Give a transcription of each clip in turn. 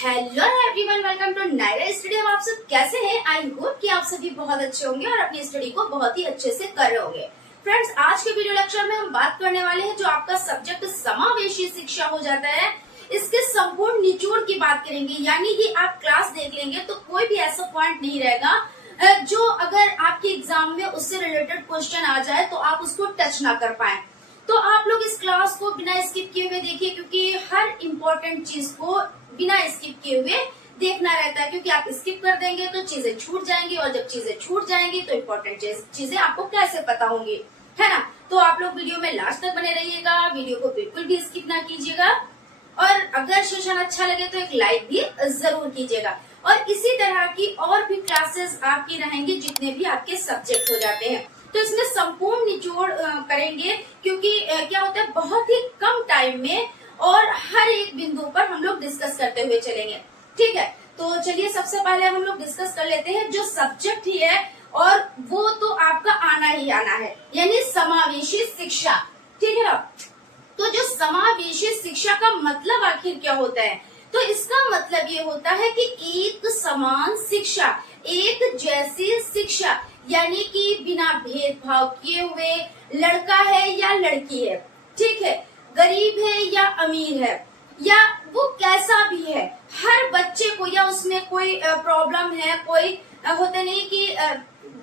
Hello everyone, welcome to Naira study. आप सब कैसे हैं? आई होप कि आप सभी बहुत अच्छे होंगे और अपनी स्टडी को बहुत ही अच्छे से कर रहे होंगे। फ्रेंड्स, आज के वीडियो लेक्चर में हम बात करने वाले हैं जो आपका सब्जेक्ट समावेशी शिक्षा हो जाता है, इसके संपूर्ण निचोड़ की बात करेंगे। यानी कि आप क्लास देख लेंगे तो कोई भी ऐसा पॉइंट नहीं रहेगा जो अगर आपके एग्जाम में उससे रिलेटेड क्वेश्चन आ जाए तो आप उसको टच ना कर पाए। तो आप लोग इस क्लास को बिना स्किप किए हुए देखिए, क्योंकि हर इम्पोर्टेंट चीज को बिना स्किप किए हुए देखना रहता है, क्योंकि आप स्किप कर देंगे तो चीजें छूट जाएंगी, और जब चीजें छूट जाएंगी तो इम्पोर्टेंट चीजें आपको कैसे पता होंगी, है ना। तो आप लोग वीडियो में लास्ट तक बने रहिएगा, वीडियो को बिल्कुल भी स्किप ना कीजिएगा, और अगर सेशन अच्छा लगे तो एक लाइक भी जरूर कीजिएगा। और इसी तरह की और भी क्लासेस आपकी रहेंगी जितने भी आपके सब्जेक्ट हो जाते हैं। तो इसमें संपूर्ण निचोड़ करेंगे, क्योंकि क्या होता है बहुत ही कम टाइम में और हर एक बिंदु पर हम लोग डिस्कस करते हुए चलेंगे। ठीक है, तो चलिए सबसे पहले हम लोग डिस्कस कर लेते हैं जो सब्जेक्ट ही है, और वो तो आपका आना ही आना है, यानी समावेशी शिक्षा। ठीक है ना। तो जो समावेशी शिक्षा का मतलब आखिर क्या होता है? तो इसका मतलब ये होता है कि एक समान शिक्षा, एक जैसी शिक्षा, यानी कि बिना भेदभाव किए हुए लड़का है या लड़की है, ठीक है, गरीब है या अमीर है, या वो कैसा भी है, हर बच्चे को, या उसमें कोई प्रॉब्लम है, कोई होते नहीं कि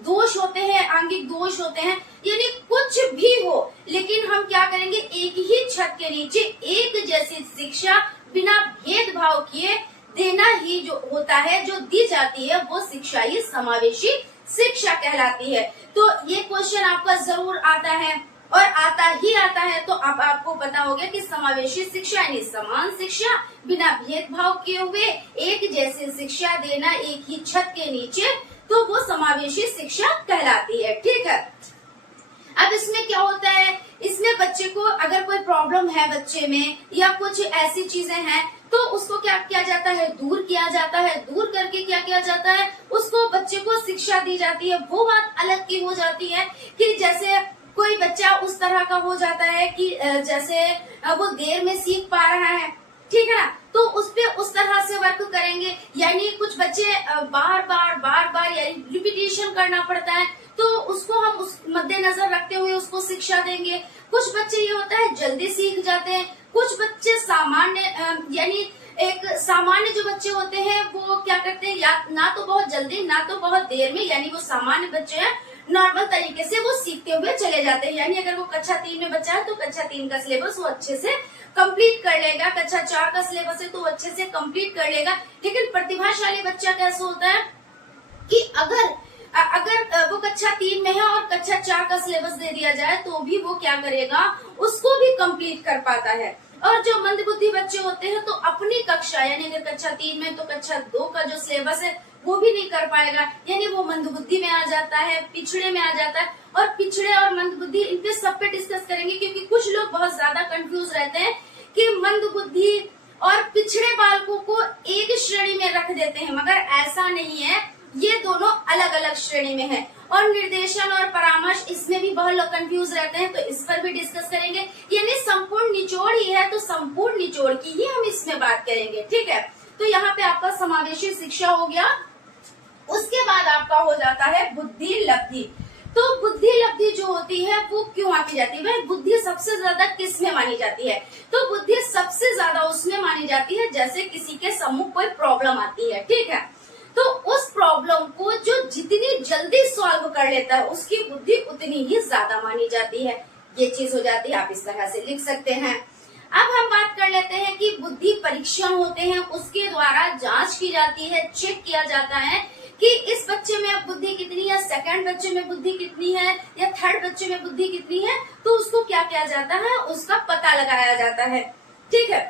दोष होते हैं, आंगिक दोष होते हैं, यानी कुछ भी हो, लेकिन हम क्या करेंगे, एक ही छत के नीचे एक जैसी शिक्षा बिना भेदभाव किए देना ही जो होता है, जो दी जाती है, वो शिक्षा ही समावेशी शिक्षा कहलाती है। तो ये क्वेश्चन आपका जरूर आता है और आता ही आता है। तो अब आपको पता हो गया कि समावेशी शिक्षा यानी समान शिक्षा, बिना भेदभाव किए हुए एक जैसी शिक्षा देना एक ही छत के नीचे, तो वो समावेशी शिक्षा कहलाती है। ठीक है। अब इसमें क्या होता है, इसमें बच्चे को अगर कोई प्रॉब्लम है बच्चे में, या कुछ ऐसी चीजें हैं, तो उसको क्या किया जाता है, दूर किया जाता है। दूर करके क्या किया जाता है, उसको बच्चे को शिक्षा दी जाती है। वो बात अलग की हो जाती है कि जैसे कोई बच्चा उस तरह का हो जाता है कि जैसे वो देर में सीख पा रहा है, ठीक है ना, तो उस पे उस तरह से वर्क करेंगे। यानी कुछ बच्चे बार बार यानी रिपीटेशन करना पड़ता है, तो उसको हम उस मद्देनजर रखते हुए उसको शिक्षा देंगे। कुछ बच्चे ये होता है जल्दी सीख जाते हैं, कुछ बच्चे सामान्य यानी एक सामान्य जो बच्चे होते हैं वो क्या करते हैं, या ना तो बहुत जल्दी ना तो बहुत देर में, यानी वो सामान्य बच्चे हैं, नॉर्मल तरीके से वो सीखते हुए चले जाते हैं। यानी अगर वो कक्षा 3 में बच्चा है तो कक्षा 3 का सिलेबस वो अच्छे से कंप्लीट कर लेगा, कक्षा 4 का सिलेबस है तो वो अच्छे से कंप्लीट कर लेगा। लेकिन प्रतिभाशाली बच्चा कैसे होता है कि अगर वो कक्षा 3 में है और कक्षा 4 का सिलेबस दे दिया जाए तो भी वो क्या करेगा, उसको भी कंप्लीट कर पाता है। और जो मंदबुद्धि बच्चे होते हैं तो अपनी कक्षा, यानी अगर कक्षा 3 में तो कक्षा 2 का जो सिलेबस है वो भी नहीं कर पाएगा, यानी वो मंदबुद्धि में आ जाता है, पिछड़े में आ जाता है। और पिछड़े और मंदबुद्धि इन पे सब पे डिस्कस करेंगे, क्योंकि कुछ लोग बहुत ज्यादा कंफ्यूज रहते हैं कि मंदबुद्धि और पिछड़े बालकों को एक श्रेणी में रख देते हैं, मगर ऐसा नहीं है, ये दोनों अलग अलग श्रेणी में है। और निर्देशन और परामर्श, इसमें भी बहुत लोग कंफ्यूज रहते हैं, तो इस पर भी डिस्कस करेंगे। यानी संपूर्ण निचोड़ ही है, तो संपूर्ण निचोड़ की ही हम इसमें बात करेंगे। ठीक है, तो यहाँ पे आपका समावेशी शिक्षा हो गया। उसके बाद आपका हो जाता है बुद्धि लब्धि। तो बुद्धि लब्धि जो होती है वो क्यों आती जाती है, भाई बुद्धि सबसे ज्यादा किस में मानी जाती है? तो बुद्धि सबसे ज्यादा उसमें मानी जाती है जैसे किसी के सम्मुख कोई प्रॉब्लम आती है, ठीक है, तो उस प्रॉब्लम को जो जितनी जल्दी सॉल्व कर लेता है उसकी बुद्धि उतनी ही ज्यादा मानी जाती है। ये चीज हो जाती है, आप इस तरह से लिख सकते हैं। अब हम बात कर लेते हैं कि बुद्धि परीक्षण होते हैं, उसके द्वारा जांच की जाती है, चेक किया जाता है कि इस बच्चे में बुद्धि कितनी है, सेकंड बच्चे में बुद्धि कितनी है, या थर्ड बच्चे में बुद्धि कितनी है, तो उसको क्या किया जाता है, उसका पता लगाया जाता है। ठीक है,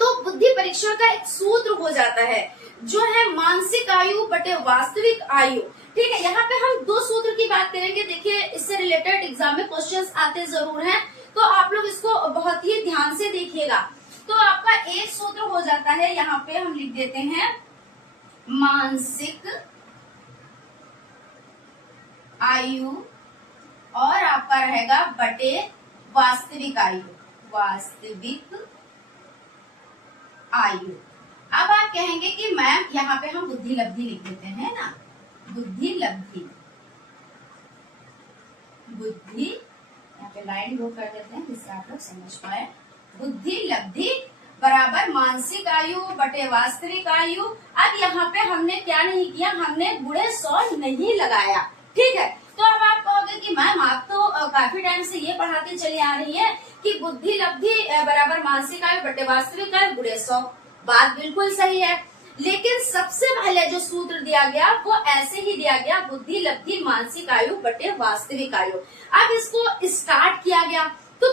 तो बुद्धि परीक्षण का एक सूत्र हो जाता है जो है मानसिक आयु बटे वास्तविक आयु। ठीक है, यहाँ पे हम दो सूत्र की बात करेंगे। देखिए, इससे रिलेटेड एग्जाम में क्वेश्चंस आते जरूर हैं, तो आप लोग इसको बहुत ही ध्यान से देखिएगा। तो आपका एक सूत्र हो जाता है, यहाँ पे हम लिख देते हैं मानसिक आयु, और आपका रहेगा बटे वास्तविक आयु, वास्तविक आयु। अब आप आप कहेंगे कि मैम यहाँ पे हम बुद्धि लब्धि लिख देते हैं ना, बुद्धि लब्धि, बुद्धि यहाँ पे लाइन ड्रॉ कर देते हैं जिससे आप लोग समझ पाए। बुद्धि लब्धि बराबर मानसिक आयु बटे वास्तविक आयु। अब यहाँ पे हमने क्या नहीं किया, हमने गुणे 100 नहीं लगाया, ठीक है। तो अब आप कहोगे कि मैम आप तो काफी टाइम से ये पढ़ाते चली आ रही है कि बुद्धि लब्धि बराबर मानसिक आयु बटे वास्तविक आयु गुणे 100। बात बिल्कुल सही है, लेकिन सबसे पहले जो सूत्र दिया गया वो ऐसे ही दिया गया, बुद्धि लब्धि मानसिक आयु बटे वास्तविक आयु। अब इसको स्टार्ट किया गया तो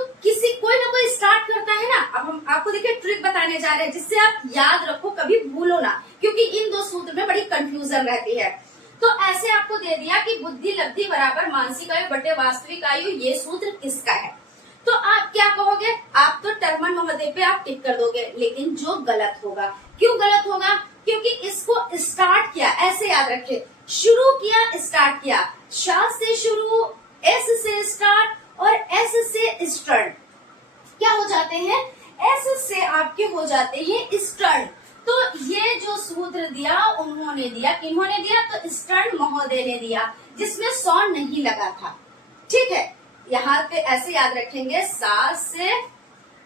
कोई ना कोई स्टार्ट करता है ना। अब हम आपको देखिए ट्रिक बताने जा रहे हैं जिससे आप याद रखो, कभी भूलो ना, क्योंकि इन दो सूत्र में बड़ी कंफ्यूजन रहती है। तो ऐसे आपको दे दिया कि बुद्धि लब्धि बराबर मानसिक आयु बटे वास्तविक आयु, ये सूत्र किसका है। तो आप क्या कहोगे, आप तो टर्मन महोदय पे आप टिक कर दोगे, लेकिन जो गलत होगा। क्यों गलत होगा, क्योंकि इसको स्टार्ट किया, ऐसे याद रखे, शुरू किया, स्टार्ट किया, श से शुरू, एस से स्टार्ट और एस से स्टर्न क्या हो जाते हैं, एस से आपके हो जाते हैं स्टर्न। तो ये जो सूत्र दिया उन्होंने दिया, किन्होंने दिया, तो स्टर्न महोदय ने दिया, जिसमें 100 नहीं लगा था, ठीक है। यहाँ पे ऐसे याद रखेंगे, सा से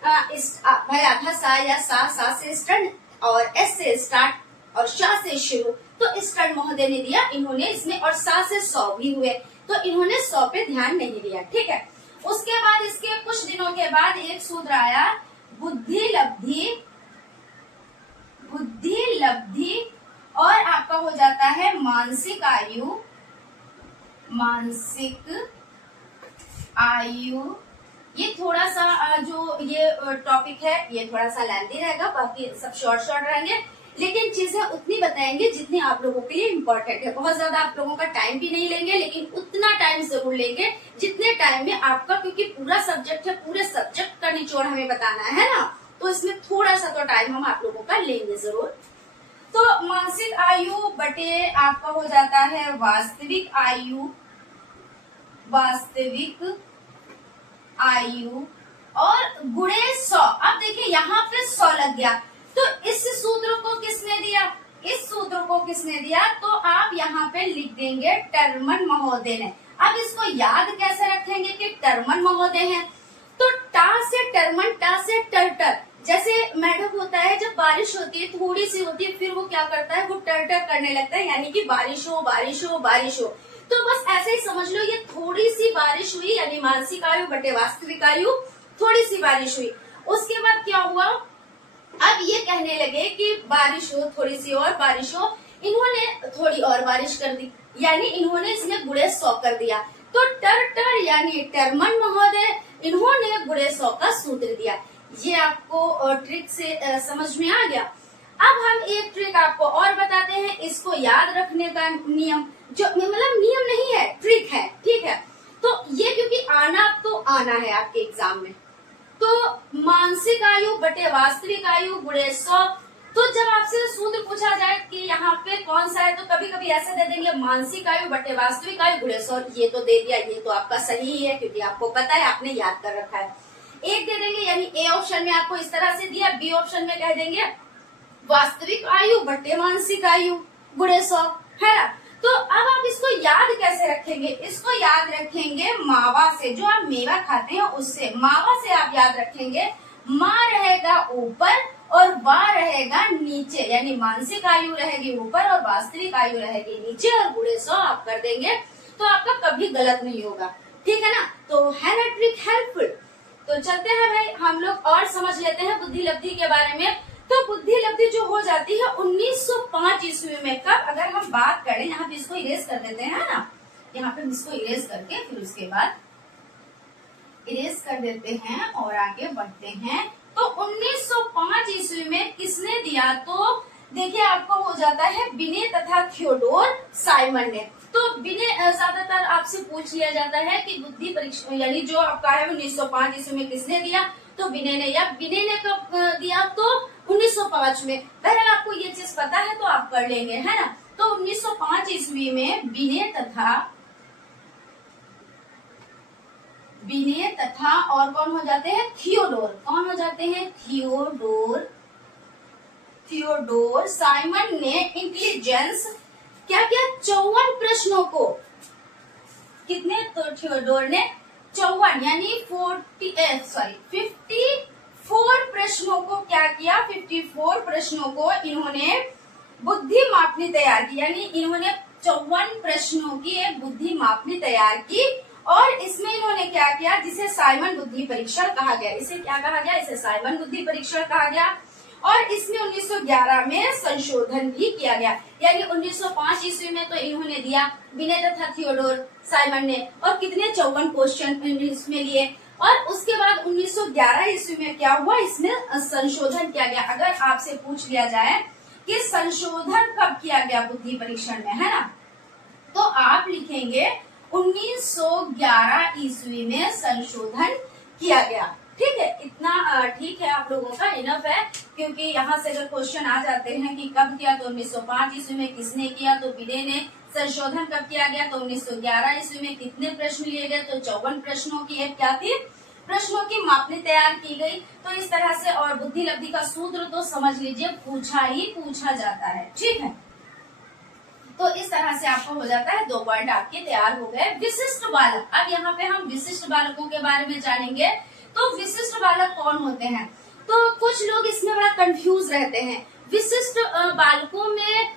भाई आधा सा या सा से स्टर्न और एस से स्टार्ट और शा से शुरू, तो स्टर्न महोदय ने दिया इन्होंने इसमें, और सा से 100 भी हुए, तो इन्होंने 100 पे ध्यान नहीं दिया, ठीक है। उसके बाद इसके कुछ दिनों के बाद एक सूत्र आया, बुद्धि लब्धि, बुद्धि लब्धि और आपका हो जाता है मानसिक आयु, मानसिक आयु। ये थोड़ा सा जो ये टॉपिक है ये थोड़ा सा लेंथी रहेगा, बाकी सब शॉर्ट रहेंगे, लेकिन चीजें उतनी बताएंगे जितनी आप लोगों के लिए इम्पोर्टेंट है। बहुत ज्यादा आप लोगों का टाइम भी नहीं लेंगे, लेकिन उतना टाइम जरूर लेंगे जितने टाइम में आपका, क्योंकि पूरा सब्जेक्ट है, पूरे सब्जेक्ट का निचोड़ हमें बताना है ना, तो इसमें थोड़ा सा तो टाइम हम आप लोगों का लेंगे जरूर। तो मानसिक आयु बटे आपका हो जाता है वास्तविक आयु, वास्तविक आयु और गुणे 100। अब देखिए यहाँ पे 100 लग गया, तो इस सूत्र को किसने दिया, इस सूत्र को किसने दिया, तो आप यहाँ पे लिख देंगे टर्मन महोदय ने। अब इसको याद कैसे रखेंगे कि टर्मन महोदय हैं, तो टा से टर्मन, टा से टर्टर, जैसे मेढक होता है जब बारिश होती है थोड़ी सी होती है, फिर वो क्या करता है, वो टर्टर करने लगता है, यानी कि बारिश हो बारिश हो बारिश हो। तो बस ऐसे ही समझ लो, ये थोड़ी सी बारिश हुई, यानी मानसिक आयु बटे वास्तविक आयु, थोड़ी सी बारिश हुई। उसके बाद क्या हुआ, अब ये कहने लगे कि बारिश हो, थोड़ी सी और बारिश हो, इन्होंने थोड़ी और बारिश कर दी, यानी इन्होंने इसमें गुणे 100 कर दिया। तो टर यानी टर्मन महोदय, इन्होंने गुणे 100 का सूत्र दिया। ये आपको ट्रिक से समझ में आ गया। अब हम एक ट्रिक आपको और बताते हैं, इसको याद रखने का नियम, जो मतलब नियम नहीं है, ट्रिक है, ठीक है। तो ये क्योंकि आना तो आना है आपके एग्जाम में, तो मानसिक आयु बटे वास्तविक आयु गुणे 100। तो जब आपसे सूत्र पूछा जाए कि यहाँ पे कौन सा है, तो कभी कभी ऐसे दे देंगे मानसिक आयु बटे वास्तविक आयु गुणे 100, ये तो दे दिया, ये तो आपका सही है क्योंकि आपको पता है, आपने याद कर रखा है। एक दे देंगे, यानी ए ऑप्शन में आपको इस तरह से दिया, बी ऑप्शन में कह देंगे वास्तविक आयु बटे मानसिक आयु गुणे 100, है ना। तो अब आप इसको याद कैसे रखेंगे, इसको याद रखेंगे मावा से, जो आप मेवा खाते हैं उससे, मावा से आप याद रखेंगे, माँ रहेगा ऊपर और वा रहेगा नीचे, यानी मानसिक आयु रहेगी ऊपर और वास्तविक आयु रहेगी नीचे, और गुणे 100 आप कर देंगे, तो आपका कभी गलत नहीं होगा, ठीक है ना। तो है ना ट्रिक हेल्पफुल। तो चलते हैं भाई, हम लोग और समझ लेते हैं बुद्धि लब्धि के बारे में। तो बुद्धि लब्धि जो हो जाती है 1905 ईस्वी में, कब, अगर हम बात करें, यहाँ पे इसको इरेज कर देते हैं ना, यहाँ पे इसको इरेज करके फिर उसके बाद इरेज कर देते हैं और आगे बढ़ते हैं। तो 1905 ईस्वी में किसने दिया, तो देखिए आपको हो जाता है बिने तथा थियोडोर साइमन ने। तो बिने ज्यादातर आपसे पूछ लिया जाता है कि बुद्धि परीक्षा, यानी जो आपका है 1905 ईस्वी में किसने दिया, तो बिने ने, या बिने ने कब दिया, तो 1905 में। बहरहाल आपको ये चीज पता है तो आप कर लेंगे, है ना। तो 1905 ईस्वी में बिने तथा और कौन हो जाते हैं, थियोडोर, कौन हो जाते हैं, थियोडोर साइमन ने इंटेलिजेंस क्या किया, 54 प्रश्नों को, कितने, तो थियोडोर ने 54 यानी 54 प्रश्नों को क्या किया, 54 प्रश्नों को इन्होंने बुद्धि मापनी तैयार की, यानी इन्होंने 54 प्रश्नों की एक बुद्धि मापनी तैयार की। और इसमें इन्होंने क्या किया, जिसे साइमन बुद्धि परीक्षण कहा गया, इसे क्या कहा गया, इसे साइमन बुद्धि परीक्षण कहा गया। और इसमें 1911 में संशोधन भी किया गया, यानी 1905 ईस्वी में तो इन्होंने दिया, विनय तथा थियोडोर साइमन ने, और कितने 54 क्वेश्चन इसमें लिए। और उसके बाद 1911 ईस्वी में क्या हुआ, इसमें संशोधन किया गया। अगर आपसे पूछ लिया जाए कि संशोधन कब किया गया बुद्धि परीक्षण में, है ना, तो आप लिखेंगे 1911 ईस्वी में संशोधन किया गया। ठीक है, इतना ठीक है, आप लोगों का इनफ है, क्योंकि यहाँ से अगर क्वेश्चन आ जाते हैं कि कब किया, तो 1905 ईस्वी में किसने किया, तो विनय ने। संशोधन कब किया गया, तो 1911 ईस्वी में। कितने प्रश्न लिए गए, तो 54 प्रश्नों की एक क्या थी, प्रश्नों की मापनी तैयार की गई। तो इस तरह से, और बुद्धि लब्धि का सूत्र तो समझ लीजिए पूछा ही पूछा जाता है। ठीक है, तो इस तरह से आपको हो जाता है, 2 पॉइंट आपके तैयार हो गए। विशिष्ट बालक, अब यहाँ पे हम विशिष्ट बालकों के बारे में जानेंगे। तो विशिष्ट बालक कौन होते हैं, तो कुछ लोग इसमें बड़ा कंफ्यूज रहते हैं। विशिष्ट बालकों में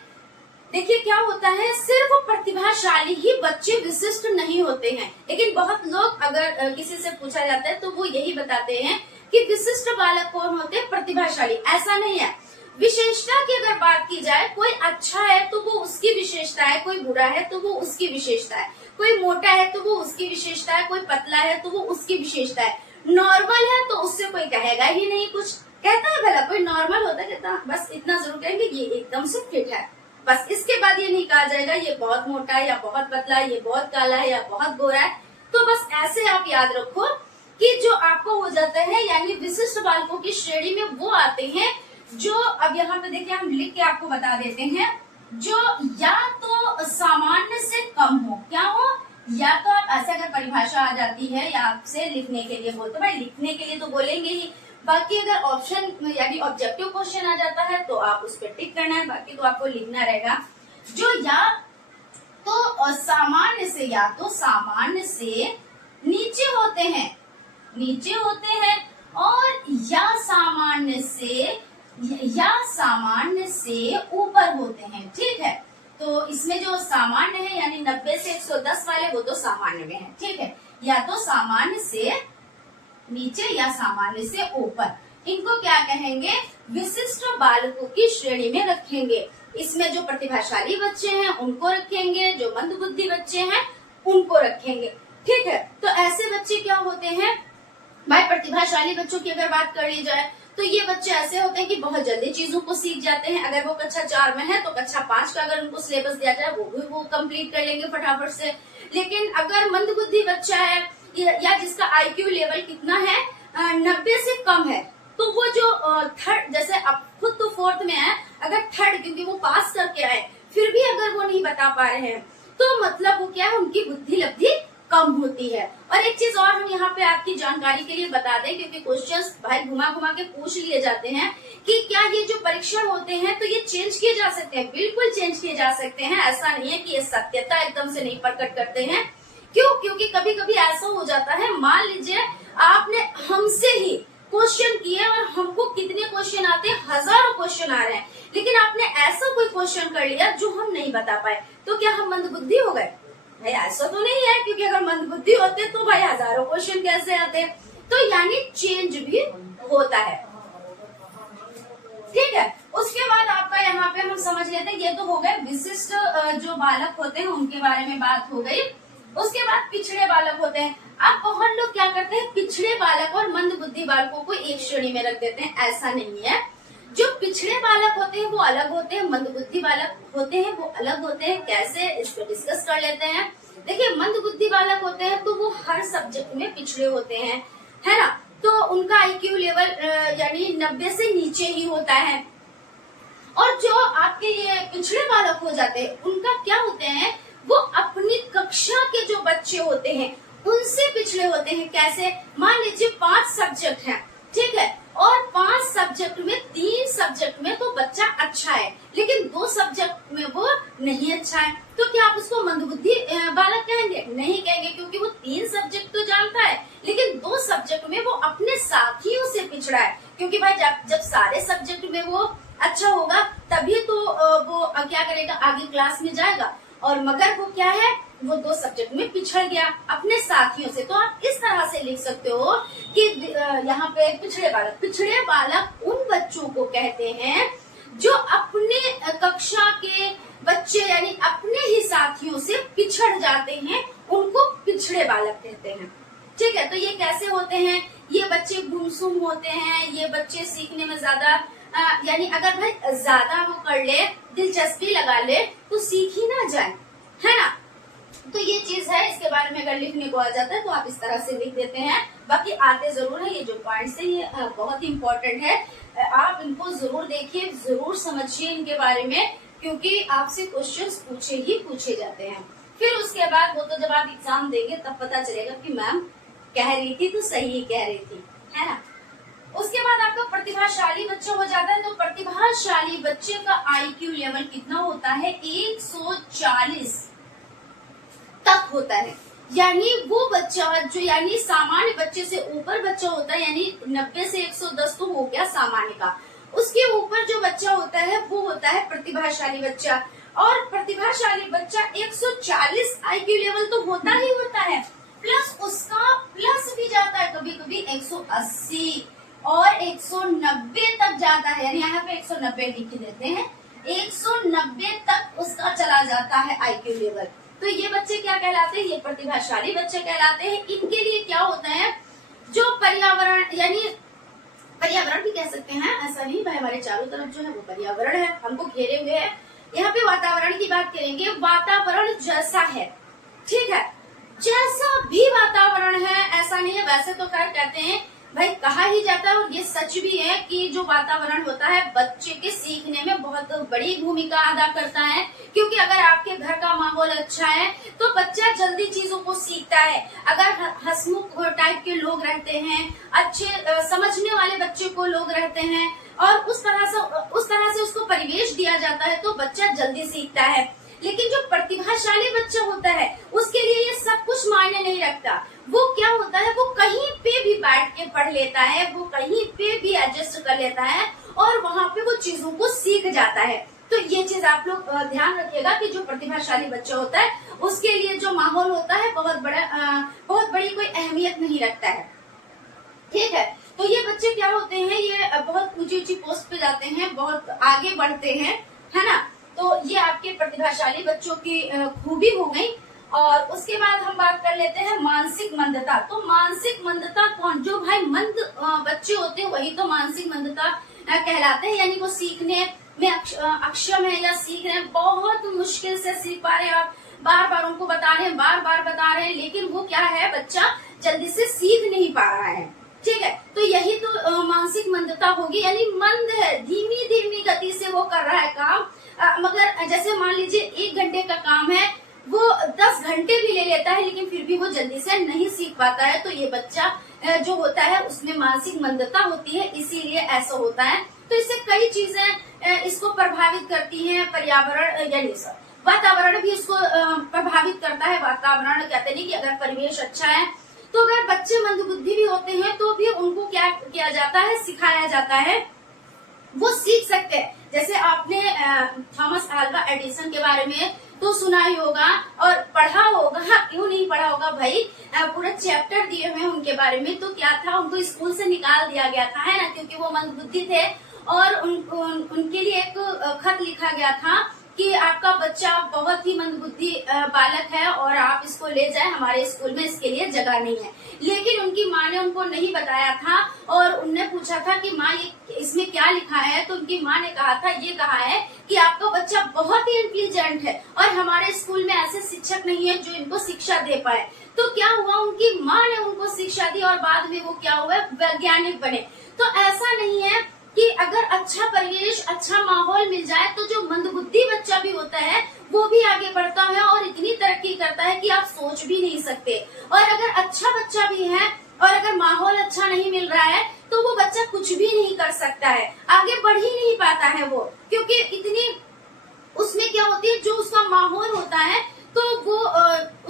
देखिए क्या होता है, सिर्फ प्रतिभाशाली ही बच्चे विशिष्ट नहीं होते हैं, लेकिन बहुत लोग अगर किसी से पूछा जाता है तो वो यही बताते हैं कि विशिष्ट बालक कौन होते हैं, प्रतिभाशाली। ऐसा नहीं है। विशेषता की अगर बात की जाए, कोई अच्छा है तो वो उसकी विशेषता है, कोई बुरा है तो वो उसकी विशेषता है, कोई मोटा है तो वो उसकी विशेषता है, कोई पतला है तो वो उसकी विशेषता है, नॉर्मल है तो उससे कोई कहेगा ही नहीं कुछ, कहता है भला कोई नॉर्मल होता है, कहता बस इतना जरूर कहेंगे ये एकदम से फिट है, बस इसके बाद ये नहीं कहा जाएगा ये बहुत मोटा है या बहुत पतला है, ये बहुत काला है या बहुत गोरा है। तो बस ऐसे आप याद रखो कि जो आपको हो जाता है, यानी विशिष्ट बालकों की श्रेणी में वो आते हैं जो, अब यहाँ पे देखिए हम लिख के आपको बता देते हैं, जो या तो सामान्य से कम हो, क्या हो, या तो आप ऐसे अगर परिभाषा आ जाती है या आपसे लिखने के लिए बोलते, भाई लिखने के लिए तो बोलेंगे ही, बाकी अगर ऑप्शन यानी ऑब्जेक्टिव क्वेश्चन आ जाता है तो आप उस पर टिक करना है, बाकी तो आपको लिखना रहेगा। जो या तो सामान्य से, या तो सामान्य से नीचे होते हैं, नीचे होते हैं, और या सामान्य से ऊपर होते हैं। ठीक है, तो इसमें जो सामान्य है यानी 90 से 110 वाले, वो तो सामान्य में है। ठीक है, या तो सामान्य से नीचे या सामान्य से ऊपर, इनको क्या कहेंगे, विशिष्ट बालकों की श्रेणी में रखेंगे। इसमें जो प्रतिभाशाली बच्चे हैं उनको रखेंगे, जो मंदबुद्धि बच्चे हैं उनको रखेंगे। ठीक है, तो ऐसे बच्चे क्या होते हैं भाई, प्रतिभाशाली बच्चों की अगर बात कर ली जाए तो ये बच्चे ऐसे होते हैं कि बहुत जल्दी चीजों को सीख जाते हैं। अगर वो कक्षा 4 में है तो कक्षा 5 का अगर उनको सिलेबस दिया जाए वो कंप्लीट कर लेंगे फटाफट से। लेकिन अगर मंदबुद्धि बच्चा है या जिसका IQ लेवल कितना है 90 से कम है, तो वो जो थर्ड, जैसे अब खुद तो 4th में है, अगर थर्ड क्योंकि वो पास करके आए फिर भी अगर वो नहीं बता पा रहे हैं तो मतलब वो क्या है, उनकी बुद्धि लब्धि कम होती है। और एक चीज और हम यहाँ पे आपकी जानकारी के लिए बता दें, क्योंकि क्वेश्चंस भाई घुमा घुमा के पूछ लिए जाते हैं कि क्या ये जो परीक्षण होते हैं तो ये चेंज किए जा सकते हैं। बिल्कुल चेंज किए जा सकते हैं, ऐसा नहीं है कि ये सत्यता एकदम से नहीं प्रकट करते हैं। क्यों? क्योंकि कभी कभी ऐसा हो जाता है, मान लीजिए आपने हमसे ही क्वेश्चन किए और हमको कितने क्वेश्चन आते हैं, हजारों क्वेश्चन आ रहे हैं, लेकिन आपने ऐसा कोई क्वेश्चन कर लिया जो हम नहीं बता पाए, तो क्या हम मंदबुद्धि हो गए? भाई ऐसा तो नहीं है, क्योंकि अगर मंदबुद्धि होते तो भाई हजारों क्वेश्चन कैसे आते। तो यानी चेंज भी होता है। ठीक है, उसके बाद आपका यहाँ पे हम समझ लेते हैं, ये तो हो गए विशिष्ट जो बालक होते हैं उनके बारे में बात हो गई। उसके बाद पिछड़े बालक होते हैं। अब बहुत लोग क्या करते हैं, पिछड़े बालक और मंदबुद्धि बालकों को एक श्रेणी में रख देते हैं। ऐसा नहीं है, जो पिछड़े बालक होते हैं वो अलग होते हैं, मंदबुद्धि बालक होते हैं वो अलग होते हैं। कैसे, इस पर डिस्कस कर लेते हैं। देखिए, मंदबुद्धि बालक होते हैं तो वो हर सब्जेक्ट में पिछड़े होते हैं, है ना, तो उनका IQ लेवल यानी 90 से नीचे ही होता है। और जो आपके ये पिछड़े बालक हो जाते हैं उनका क्या होते हैं, वो अपनी कक्षा के जो बच्चे होते हैं उनसे पिछड़े होते हैं। कैसे, मान लीजिए 5 सब्जेक्ट हैं, ठीक है, और 5 सब्जेक्ट में 3 सब्जेक्ट में तो बच्चा अच्छा है, लेकिन 2 सब्जेक्ट में वो नहीं अच्छा है, तो क्या आप उसको मंदबुद्धि बालक कहेंगे? नहीं कहेंगे, क्योंकि वो 3 सब्जेक्ट तो जानता है, लेकिन 2 सब्जेक्ट में वो अपने साथियों से पिछड़ा है। क्योंकि भाई जब सारे सब्जेक्ट में वो अच्छा होगा तभी तो वो क्या करेगा, आगे क्लास में जाएगा। और मगर वो क्या है, वो 2 सब्जेक्ट में पिछड़ गया अपने साथियों से। तो आप इस तरह से लिख सकते हो कि यहाँ पे पिछड़े बालक उन बच्चों को कहते हैं जो अपने कक्षा के बच्चे यानी अपने ही साथियों से पिछड़ जाते हैं, उनको पिछड़े बालक कहते हैं। ठीक है, तो ये कैसे होते हैं? ये बच्चे गुमसुम होते हैं, ये बच्चे सीखने में ज्यादा यानी अगर भाई ज्यादा वो कर ले, दिलचस्पी लगा ले तो सीख ही ना जाए, है ना। तो ये चीज है, इसके बारे में अगर लिखने को आ जाता है तो आप इस तरह से लिख देते हैं। बाकी आते जरूर है, ये जो पॉइंट्स है ये बहुत ही इम्पोर्टेंट है, आप इनको जरूर देखिए, जरूर समझिए इनके बारे में, क्योंकि आपसे क्वेश्चंस पूछे जाते हैं। फिर उसके बाद वो तो जब आप एग्जाम देंगे तब पता चलेगा कि मैम कह रही थी तो सही ही कह रही थी, है ना। उसके बाद आपका प्रतिभाशाली बच्चा हो जाता है। तो प्रतिभाशाली बच्चे का IQ लेवल कितना होता है? 140 तक होता है। यानी वो बच्चा जो यानी सामान्य बच्चे से ऊपर बच्चा होता है, यानी 90 से 110 तो हो गया सामान्य का। उसके ऊपर जो बच्चा होता है वो होता है प्रतिभाशाली बच्चा। और प्रतिभाशाली बच्चा 140 IQ लेवल तो होता ही होता है, प्लस उसका प्लस भी जाता है, कभी कभी 180 और 190 तक जाता है। यानी यहाँ पे 190 लिख देते हैं, 190 तक उसका चला जाता है IQ लेवल। तो ये बच्चे क्या कहलाते हैं? ये प्रतिभाशाली बच्चे कहलाते हैं। इनके लिए क्या होता है, जो पर्यावरण यानी पर्यावरण भी कह सकते हैं, ऐसा नहीं भाई, हमारे चारों तरफ जो है वो पर्यावरण है, हमको घेरे हुए है। यहाँ पे वातावरण की बात करेंगे, वातावरण जैसा है, ठीक है, जैसा भी वातावरण है, ऐसा नहीं है। वैसे तो खैर कहते हैं भाई, कहा ही जाता है और ये सच भी है कि जो वातावरण होता है बच्चे के सीखने में बहुत बड़ी भूमिका अदा करता है। क्योंकि अगर आपके घर का माहौल अच्छा है तो बच्चा जल्दी चीजों को सीखता है। अगर हंसमुख टाइप के लोग रहते हैं, अच्छे समझने वाले बच्चे को लोग रहते हैं और उस तरह से उसको परिवेश दिया जाता है तो बच्चा जल्दी सीखता है। लेकिन जो प्रतिभाशाली बच्चा होता है उसके लिए ये सब कुछ मायने नहीं रखता। वो क्या होता है, वो कहीं पे भी बैठ के पढ़ लेता है, वो कहीं पे भी एडजस्ट कर लेता है और वहाँ पे वो चीजों को सीख जाता है। तो ये चीज आप लोग ध्यान रखिएगा कि जो प्रतिभाशाली बच्चा होता है उसके लिए जो माहौल होता है बहुत बड़ी कोई अहमियत नहीं रखता है। ठीक है, तो ये बच्चे क्या होते हैं, ये बहुत ऊंची ऊंची पोस्ट पे जाते हैं, बहुत आगे बढ़ते हैं, है ना। तो ये आपके प्रतिभाशाली बच्चों की खूबी हो गई। और उसके बाद हम बात कर लेते हैं मानसिक मंदता। तो मानसिक मंदता कौन, जो भाई मंद बच्चे होते हैं वही तो मानसिक मंदता कहलाते हैं। यानी वो सीखने में अक्षम है या सीख रहे हैं, बहुत मुश्किल से सीख पा रहे हैं, आप बार बार उनको बता रहे हैं, बार बार बता रहे हैं, लेकिन वो क्या है, बच्चा जल्दी से सीख नहीं पा रहा है। ठीक है, तो यही तो मानसिक मंदता होगी। यानी मंद है, धीमी धीमी गति से वो कर रहा है काम। मगर जैसे मान लीजिए 1 घंटे का काम है, वो 10 घंटे भी ले लेता है, लेकिन फिर भी वो जल्दी से नहीं सीख पाता है। तो ये बच्चा जो होता है उसमें मानसिक मंदता होती है, इसीलिए ऐसा होता है। तो इससे कई चीजें इसको प्रभावित करती हैं। पर्यावरण यानी वातावरण भी इसको प्रभावित करता है। वातावरण कहते नहीं कि अगर परिवेश अच्छा है तो अगर बच्चे मंदबुद्धि भी होते हैं तो भी उनको क्या किया जाता है, सिखाया जाता है, वो सीख सकते हैं। जैसे आपने थॉमस अल्वा एडिसन के बारे में तो सुना ही होगा और पढ़ा होगा, क्यों नहीं पढ़ा होगा भाई, पूरा चैप्टर दिए हुए उनके बारे में। तो क्या था, उनको स्कूल से निकाल दिया गया था, है ना, क्योंकि वो मंदबुद्धि थे और उनके लिए एक खत लिखा गया था कि आपका बच्चा बहुत ही मंदबुद्धि बालक है और आप इसको ले जाएं हमारे स्कूल में, इसके लिए जगह नहीं है। लेकिन उनकी माँ ने उनको नहीं बताया था और उनने पूछा था कि माँ ये इसमें क्या लिखा है। तो उनकी माँ ने कहा था, ये कहा है कि आपका बच्चा बहुत ही इंटेलिजेंट है और हमारे स्कूल में ऐसे शिक्षक नहीं है जो इनको शिक्षा दे पाए। तो क्या हुआ, उनकी माँ ने उनको शिक्षा दी और बाद में वो क्या हुआ, वैज्ञानिक बने। तो ऐसा नहीं है कि अगर अच्छा परिवेश, अच्छा माहौल मिल जाए तो जो मंदबुद्धि बच्चा भी होता है वो भी आगे बढ़ता है और इतनी तरक्की करता है कि आप सोच भी नहीं सकते। और अगर अच्छा बच्चा भी है और अगर माहौल अच्छा नहीं मिल रहा है तो तो वो बच्चा कुछ भी नहीं कर सकता है, आगे बढ़ ही नहीं पाता है वो, क्योंकि इतनी उसमें क्या होती है, जो उसका माहौल होता है तो वो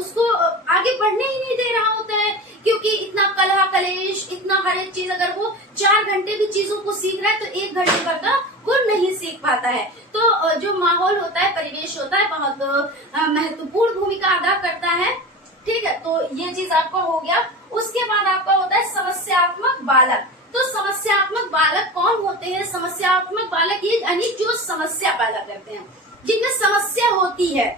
उसको आगे बढ़ने ही नहीं दे रहा होता है, क्योंकि इतना कलह कलेश, इतना हर एक चीज, अगर वो 4 घंटे भी चीजों को सीख रहा है तो 1 घंटे भर का वो नहीं सीख पाता है। तो जो माहौल होता है, परिवेश होता है, बहुत महत्वपूर्ण भूमिका अदा करता है। ठीक है, तो ये चीज आपका हो गया। उसके बाद आपका होता है समस्यात्मक बालक। तो समस्यात्मक बालक कौन होते हैं? समस्यात्मक बालक ये यानी जो समस्या पैदा करते हैं, जिनमें समस्या होती है।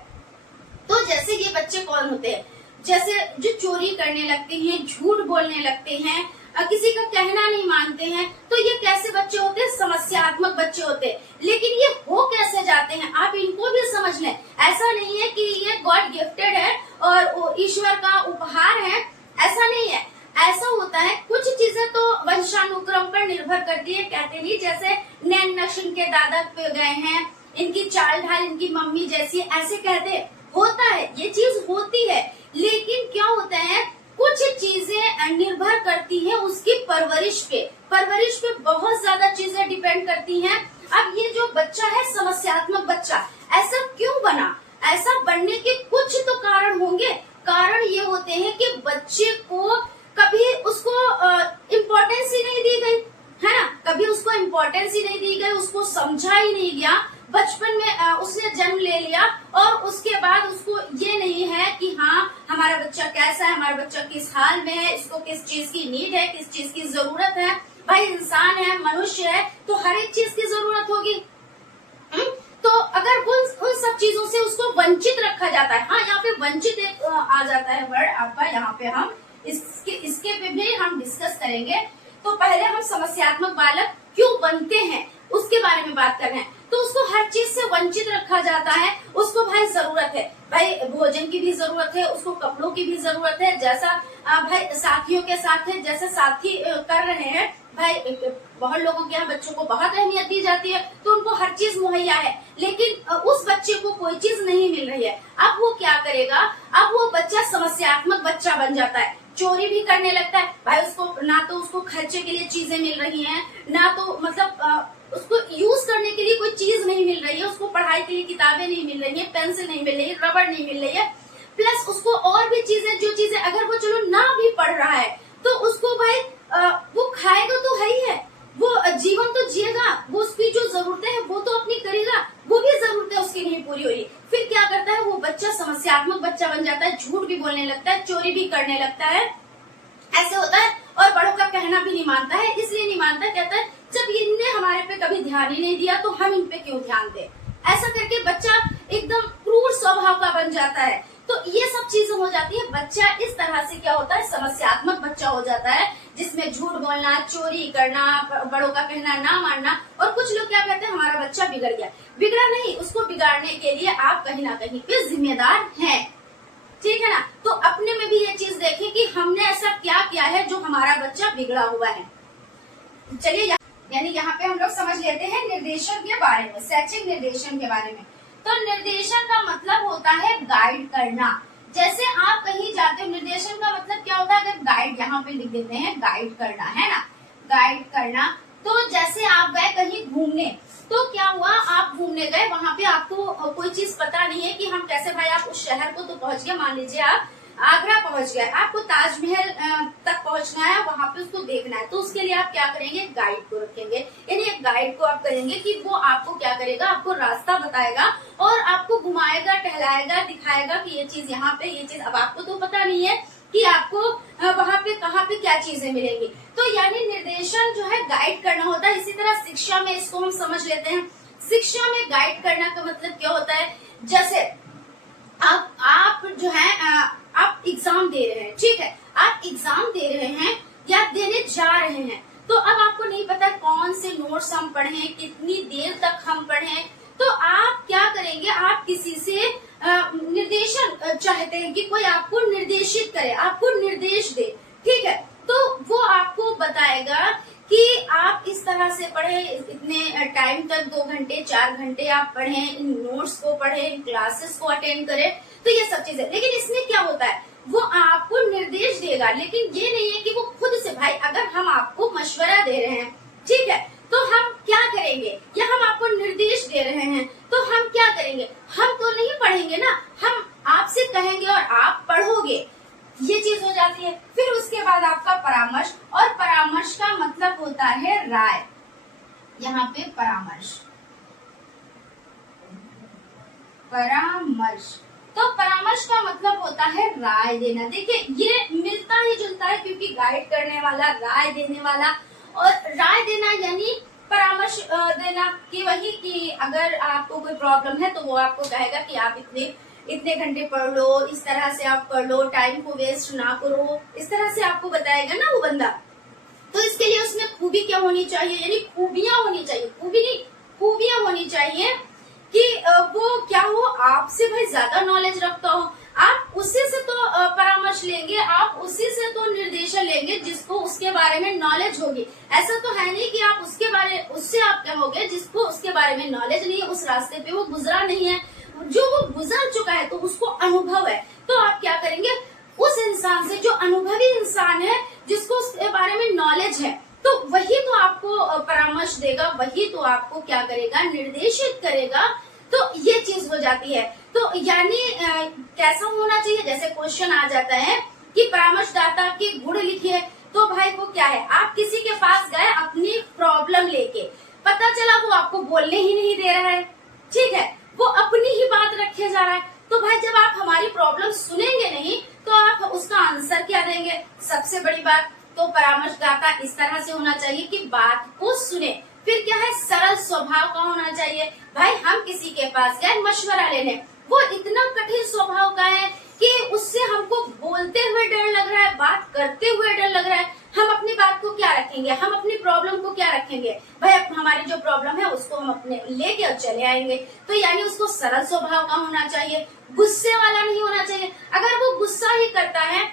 तो जैसे ये बच्चे कौन होते हैं? जैसे जो चोरी करने लगते हैं, झूठ बोलने लगते हैं, किसी का कहना नहीं मानते हैं, तो ये कैसे बच्चे होते हैं? समस्यात्मक बच्चे होते हैं। लेकिन ये हो कैसे जाते हैं, आप इनको भी समझ लें। ऐसा नहीं है कि ये गॉड गिफ्टेड है और ईश्वर का उपहार है, ऐसा नहीं है। ऐसा होता है, कुछ चीजें तो वंशानुक्रम पर निर्भर करती है। कहते नहीं, जैसे नैन नक्श के दादा पे गए हैं, इनकी चाल ढाल इनकी मम्मी जैसी, ऐसे कहते होता है, ये चीज होती है। लेकिन क्या होता है, कुछ चीजें निर्भर करती हैं उसकी परवरिश पे। परवरिश पे बहुत ज्यादा चीजें डिपेंड करती हैं। अब ये जो बच्चा है समस्यात्मक बच्चा, ऐसा क्यों बना? ऐसा बनने के कुछ तो कारण होंगे। कारण ये होते हैं कि बच्चे को कभी उसको इम्पोर्टेंस ही नहीं दी गई, है ना, कभी उसको इम्पोर्टेंस ही नहीं दी गई, उसको समझा ही नहीं गया। बचपन में उसने जन्म ले लिया और उसके बाद उसको ये नहीं है कि हाँ हमारा बच्चा कैसा है, हमारा बच्चा किस हाल में है, इसको किस चीज की नीड है, किस चीज की जरूरत है। भाई इंसान है, मनुष्य है, तो हर एक चीज की जरूरत होगी। तो अगर उन सब चीजों से उसको वंचित रखा जाता है, हाँ यहाँ पे वंचित एक आ जाता है वर्ड आपका, यहाँ पे हम इसके पे भी हम डिस्कस करेंगे। तो पहले हम समस्यात्मक बालक क्यों बनते हैं उसके बारे में बात कर रहे हैं। तो उसको हर चीज से वंचित रखा जाता है। उसको भाई जरूरत है, भाई भोजन की भी जरूरत है, उसको कपड़ों की भी जरूरत है, जैसा भाई साथियों के साथ है, जैसे साथी कर रहे हैं। भाई बहुत लोगों के यहाँ बच्चों को बहुत अहमियत दी जाती है, तो उनको हर चीज मुहैया है, लेकिन उस बच्चे को कोई चीज नहीं मिल रही है। अब वो क्या करेगा? अब वो बच्चा समस्यात्मक बच्चा बन जाता है, चोरी भी करने लगता है। भाई उसको ना तो उसको खर्चे के लिए चीजें मिल रही हैं, ना तो मतलब उसको यूज करने के लिए कोई चीज नहीं मिल रही है, उसको पढ़ाई के लिए किताबें नहीं मिल रही है, पेंसिल नहीं मिल रही है, रबड़ नहीं मिल रही है, प्लस उसको और भी चीजें, जो चीजें अगर वो चलो ना भी पढ़ रहा है तो उसको भाई वो खाएगा तो है ही है, वो जीवन तो जिएगा, वो उसकी जो जरूरतें हैं वो तो अपनी करेगा, वो भी जरूरतें उसकी नहीं पूरी हो रही। फिर क्या करता है वो बच्चा? समस्यात्मक बच्चा बन जाता है, झूठ भी बोलने लगता है, चोरी भी करने लगता है, ऐसे होता है। और बड़ों का कहना भी नहीं मानता है, इसलिए नहीं मानता, कहता है जब इनने हमारे पे कभी ध्यान ही नहीं दिया तो हम इन पे क्यों ध्यान दें। ऐसा करके बच्चा एकदम क्रूर स्वभाव का बन जाता है। तो ये सब चीजें हो जाती है। बच्चा इस तरह से क्या होता है? समस्यात्मक बच्चा हो जाता है, जिसमें झूठ बोलना, चोरी करना, बड़ों का कहना ना मानना। और कुछ लोग क्या कहते हैं, हमारा बच्चा बिगड़ गया। बिगड़ा नहीं, उसको बिगाड़ने के लिए आप कहीं ना कहीं पे जिम्मेदार हैं, ठीक है ना। तो अपने में भी ये चीज देखें कि हमने ऐसा क्या किया है जो हमारा बच्चा बिगड़ा हुआ है। चलिए यानी यहाँ पे हम लोग समझ लेते हैं निर्देशन के बारे में, शैक्षिक निर्देशन के बारे में। तो निर्देशन का मतलब होता है गाइड करना। जैसे आप कहीं जाते हो, निर्देशन का मतलब क्या होता है? अगर गाइड यहाँ पे लिख देते हैं, गाइड करना, है ना, गाइड करना। तो जैसे आप गए कहीं घूमने, तो क्या हुआ, आप घूमने गए, वहां पे आपको कोई चीज पता नहीं है कि हम कैसे, भाई आप उस शहर को तो पहुंच गए, मान लीजिए आप आगरा पहुंच गए, आपको ताजमहल तक पहुंचना है, वहां पे उसको देखना है। तो उसके लिए आप क्या करेंगे? गाइड को रखेंगे, यानी एक गाइड को आप करेंगे कि वो आपको क्या करेगा? आपको रास्ता बताएगा और आपको घुमाएगा, टहलाएगा, दिखाएगा कि ये चीज यहाँ पे, ये चीज। अब आपको तो पता नहीं है कि आपको वहाँ पे कहाँ पे क्या चीजें मिलेंगी। तो यानी निर्देशन जो है गाइड करना होता है। इसी तरह शिक्षा में इसको हम समझ लेते हैं। शिक्षा में गाइड करना का मतलब क्या होता है? जैसे आप जो है आप एग्जाम दे रहे हैं, ठीक है, आप एग्जाम दे रहे हैं या देने जा रहे हैं, तो अब आपको नहीं पता कौन से नोट्स हम पढ़ें, कितनी देर तक हम पढ़ें। तो आप क्या करेंगे? आप किसी से निर्देशन चाहते हैं कि कोई आपको निर्देशित करे, आपको निर्देश दे, ठीक है। तो वो आपको बताएगा कि आप इस तरह से पढ़ें, इतने टाइम तक 2 घंटे 4 घंटे आप पढ़ें, इन नोट्स को पढ़ें, इन क्लासेस को अटेंड करें। तो ये सब चीजें, लेकिन इसमें क्या होता है? वो आपको निर्देश देगा, लेकिन ये नहीं है कि वो खुद से। भाई अगर हम आपको मशवरा दे रहे हैं, ठीक है, तो हम क्या करेंगे, या हम आपको निर्देश दे रहे हैं तो हम क्या करेंगे, हम तो नहीं पढ़ेंगे ना, हम आपसे कहेंगे और आप पढ़ोगे, ये चीज हो जाती है। फिर उसके बाद आपका परामर्श, और परामर्श का मतलब होता है राय। यहाँ पे परामर्श, तो परामर्श का मतलब होता है राय देना। देखिए ये मिलता ही जुलता है, क्योंकि गाइड करने वाला, राय देने वाला, और राय देना यानी परामर्श देना कि वही कि अगर आपको कोई प्रॉब्लम है तो वो आपको कहेगा कि आप इतने घंटे पढ़ लो, इस तरह से आप पढ़ लो, टाइम को वेस्ट ना करो, इस तरह से आपको बताएगा ना वो बंदा। तो इसके लिए उसमें खूबी क्या होनी चाहिए, यानी खूबियां होनी चाहिए, खूबी नहीं, खूबियां होनी चाहिए कि वो क्या हो, आपसे भाई ज्यादा नॉलेज रखता हो, आप उसी से तो परामर्श लेंगे, आप उसी से तो निर्देशन लेंगे जिसको उसके बारे में नॉलेज होगी। ऐसा तो है नहीं कि आप उससे आप कहोगे जिसको उसके बारे में नॉलेज नहीं है, उस रास्ते पे वो गुजरा नहीं है, जो वो गुजर चुका है तो उसको अनुभव है। तो आप क्या करेंगे, उस इंसान से जो अनुभवी इंसान है, जिसको उसके बारे में नॉलेज है, तो वही तो आपको परामर्श देगा, वही तो आपको क्या करेगा, निर्देशित करेगा। तो ये चीज हो जाती है। तो यानी कैसा होना चाहिए, जैसे क्वेश्चन आ जाता है कि परामर्शदाता के गुण लिखिए, तो भाई वो क्या है, आप किसी के पास गए अपनी प्रॉब्लम लेके, पता चला वो आपको बोलने ही नहीं दे रहा है, ठीक है, वो अपनी ही बात रखे जा रहा है। तो भाई जब आप हमारी प्रॉब्लम सुनेंगे नहीं तो आप उसका आंसर क्या देंगे। सबसे बड़ी बात तो परामर्शदाता इस तरह से होना चाहिए कि बात को सुने। फिर क्या है, सरल स्वभाव का होना चाहिए। भाई हम किसी के पास गए मशवरा लेने, वो इतना कठिन स्वभाव का है कि उससे हमको बोलते हुए डर लग रहा है, बात करते हुए डर लग रहा है, हम अपनी बात को क्या रखेंगे, हम अपनी प्रॉब्लम को क्या रखेंगे। भाई हमारी जो प्रॉब्लम है उसको हम अपने लेके और चले आएंगे। तो यानी उसको सरल स्वभाव का होना चाहिए, गुस्से वाला नहीं होना चाहिए। अगर वो गुस्सा ही करता है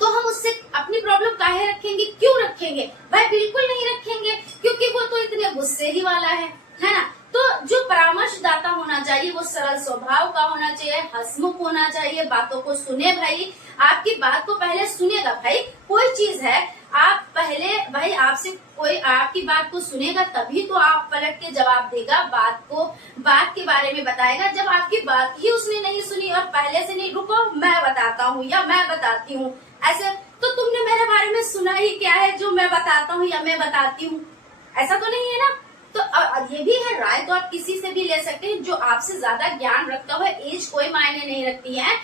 तो हम उससे अपनी प्रॉब्लम काहे रखेंगे, क्यों रखेंगे, भाई बिल्कुल नहीं रखेंगे, क्योंकि वो तो इतने गुस्से ही वाला है ना। तो जो परामर्शदाता होना चाहिए वो सरल स्वभाव का होना चाहिए, हंसमुख होना चाहिए, बातों को सुने, भाई आपकी बात को पहले सुनेगा। भाई कोई चीज है, आप पहले भाई आपसे कोई आपकी बात को सुनेगा तभी तो आप पलट के जवाब देगा, बात के बारे में बताएगा। जब आपकी बात ही उसने नहीं सुनी और पहले से नहीं, रुको मैं बताता हूँ या मैं बताती हूँ, ऐसे तो तुमने मेरे बारे में सुना ही क्या है जो मैं बताता हूँ या मैं बताती हूँ, ऐसा तो नहीं है ना। तो ये भी है, राय तो आप किसी से भी ले सकते हैं जो आपसे ज्यादा ज्ञान रखता हो। एज कोई मायने नहीं रखती है,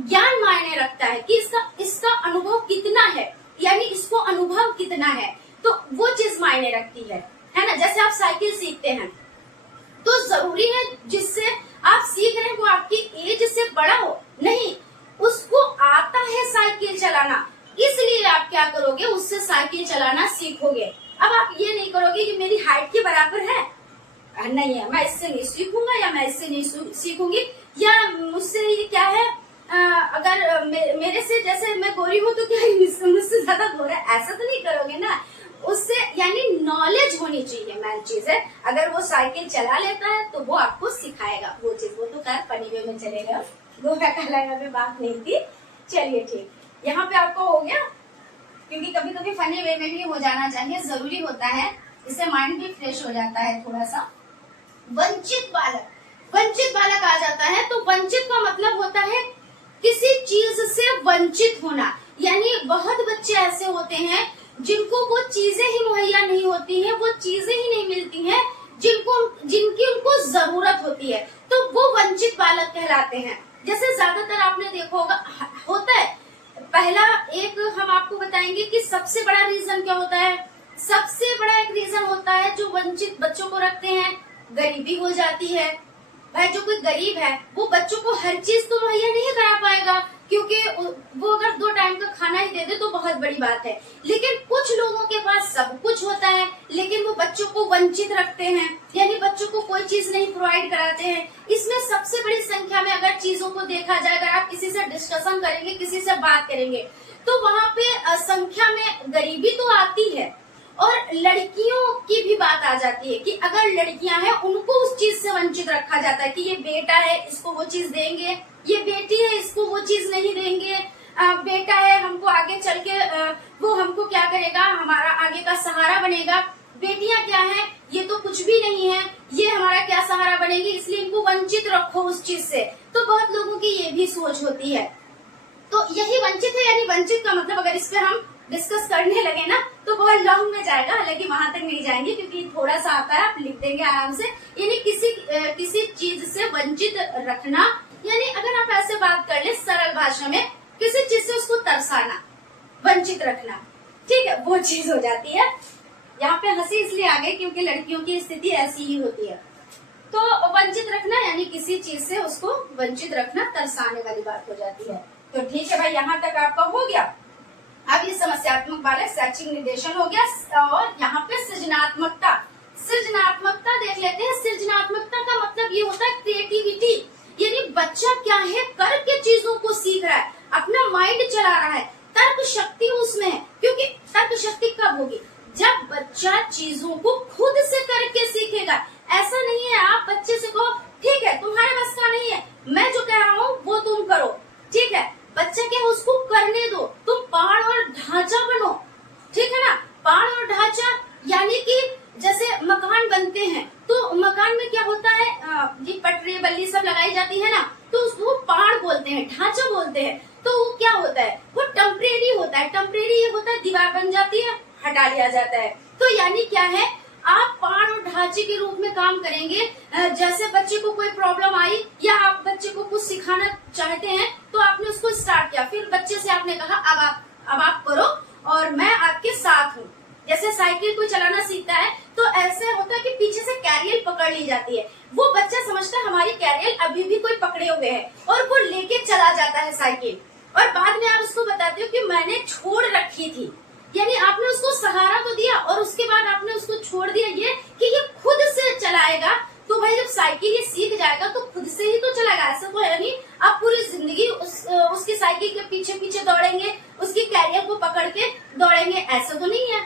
ज्ञान मायने रखता है कि इसका अनुभव कितना है, यानी इसको अनुभव कितना है, तो वो चीज मायने रखती है ना। जैसे आप साइकिल सीखते हैं तो जरूरी है जिससे आप सीख रहे हैं वो आपकी एज से बड़ा हो, नहीं, उसको आता है साइकिल चलाना, इसलिए आप क्या करोगे, उससे साइकिल चलाना सीखोगे। अब आप ये नहीं करोगे कि मेरी हाइट के बराबर है, नहीं है, मैं इससे नहीं सीखूंगा या मैं इससे नहीं सीखूंगी, या मुझसे ये क्या है, अगर मेरे से जैसे मैं गोरी हूँ तो क्या मुझसे ज्यादा गोरा है, ऐसा तो नहीं करोगे ना। उससे यानी नॉलेज होनी चाहिए, मेन चीज है। अगर वो साइकिल चला लेता है तो वो आपको सिखाएगा वो चीज, वो तो खैर फनी वे में चलेगा, गोरा काला यहाँ पे बात नहीं थी। चलिए ठीक, यहाँ पे आपको हो गया, क्योंकि कभी कभी फनी वे में भी हो जाना चाहिए, जरूरी होता है, इससे माइंड भी फ्रेश हो जाता है थोड़ा सा। वंचित बालक आ जाता है, तो वंचित का मतलब होता है किसी चीज से वंचित होना। यानी बहुत बच्चे ऐसे होते हैं जिनको वो चीजें ही मुहैया नहीं होती हैं, वो चीजें ही नहीं मिलती हैं जिनकी उनको जरूरत होती है, तो वो वंचित बालक कहलाते हैं। जैसे ज्यादातर आपने देखा होता है, पहला एक हम आपको बताएंगे कि सबसे बड़ा रीजन क्या होता है। सबसे बड़ा एक रीजन होता है जो वंचित बच्चों को रखते हैं, गरीबी हो जाती है। भाई जो कोई गरीब है वो बच्चों को हर चीज तो मुहैया नहीं करा पाएगा, क्योंकि वो अगर 2 टाइम का खाना ही दे दे तो बहुत बड़ी बात है। लेकिन कुछ लोगों के पास सब कुछ होता है लेकिन वो बच्चों को वंचित रखते हैं, यानी बच्चों को कोई चीज नहीं प्रोवाइड कराते हैं। इसमें सबसे बड़ी संख्या में अगर चीजों को देखा जाए, अगर आप किसी से डिस्कशन करेंगे, किसी से बात करेंगे, तो वहाँ पे संख्या में गरीबी तो आती है, और लड़कियों की भी बात आ जाती है कि अगर लड़कियां हैं उनको उस चीज से वंचित रखा जाता है कि ये बेटा है इसको वो चीज देंगे, ये बेटी है इसको वो चीज नहीं देंगे, बेटा है, हमको आगे चल के वो हमको क्या करेगा, हमारा आगे का सहारा बनेगा। बेटियां क्या है, ये तो कुछ भी नहीं है, ये हमारा क्या सहारा बनेगी, इसलिए इनको वंचित रखो उस चीज से। तो बहुत लोगों की ये भी सोच होती है। तो यही वंचित है, यानी वंचित का मतलब अगर इस पे हम डिस्कस करने लगे ना तो बहुत लॉन्ग में जाएगा, हालांकि वहां तक नहीं जाएंगे क्योंकि थोड़ा सा आता है, आप लिख देंगे आराम से। यानी किसी चीज से वंचित रखना, यानी अगर आप ऐसे बात कर ले सरल भाषा में, किसी चीज से उसको तरसाना, वंचित रखना, ठीक है, वो चीज हो जाती है। यहाँ पे हंसी इसलिए आ गई क्योंकि लड़कियों की स्थिति ऐसी ही होती है। तो वंचित रखना यानी किसी चीज से उसको वंचित रखना, तरसाने वाली बात हो जाती है। तो ठीक है भाई, यहाँ तक आपका हो गया। अब ये समस्यात्मक वाला शैक्षिक निर्देशन हो गया और यहाँ पे सृजनात्मकता, सृजनात्मकता देख लेते हैं। सृजनात्मकता का मतलब ये होता है क्रिएटिविटी, यानी बच्चा क्या है, करके चीजों को सीख रहा है, अपना माइंड चला रहा है, तर्क शक्ति उसमें है। क्योंकि तर्क शक्ति कब होगी, जब बच्चा चीजों को खुद से करके सीखेगा। ऐसा नहीं है आप बच्चे से कहो ठीक है तुम्हारे बस का नहीं है, मैं जो कह रहा हूँ वो तुम करो, ठीक है, बच्चा क्या है उसको करने दो, तुम पहाड़ और ढांचा बनो, ठीक है ना। पहाड़ और ढांचा यानी कि जैसे मकान बनते हैं तो मकान में क्या होता है, ये पटरी बल्ली सब लगाई जाती है ना, तो उसको पहाड़ बोलते हैं, ढांचा बोलते हैं। तो वो क्या होता है, वो टेम्परेरी होता है। टेम्परेरी ये होता है दीवार बन जाती है, हटा लिया जाता है। तो यानी क्या है, आप पहाड़ और ढांचे के रूप में काम करेंगे। जैसे बच्चे को कोई प्रॉब्लम आई या आप बच्चे को कुछ सिखाना चाहते हैं तो आपने उसको स्टार्ट किया, फिर बच्चे से आपने कहा अब आप करो और मैं आपके साथ हूँ। जैसे साइकिल कोई चलाना सीखता है तो ऐसे होता है कि पीछे से कैरियल पकड़ ली जाती है, वो बच्चा समझता है हमारी कैरियल अभी भी कोई पकड़े हुए है और वो लेके चला जाता है साइकिल, और बाद में आप उसको बताते हो कि मैंने छोड़ रखी थी। यानी आपने उसको सहारा तो दिया और उसके बाद आपने उसको छोड़ दिया ये कि ये खुद से चलाएगा। तो भाई जब साइकिल ये सीख जाएगा तो खुद से ही तो चलाएगा, ऐसा तो है नहीं आप पूरी जिंदगी उसकी साइकिल के पीछे पीछे दौड़ेंगे, उसकी कैरियर को पकड़ के दौड़ेंगे, ऐसा तो नहीं है।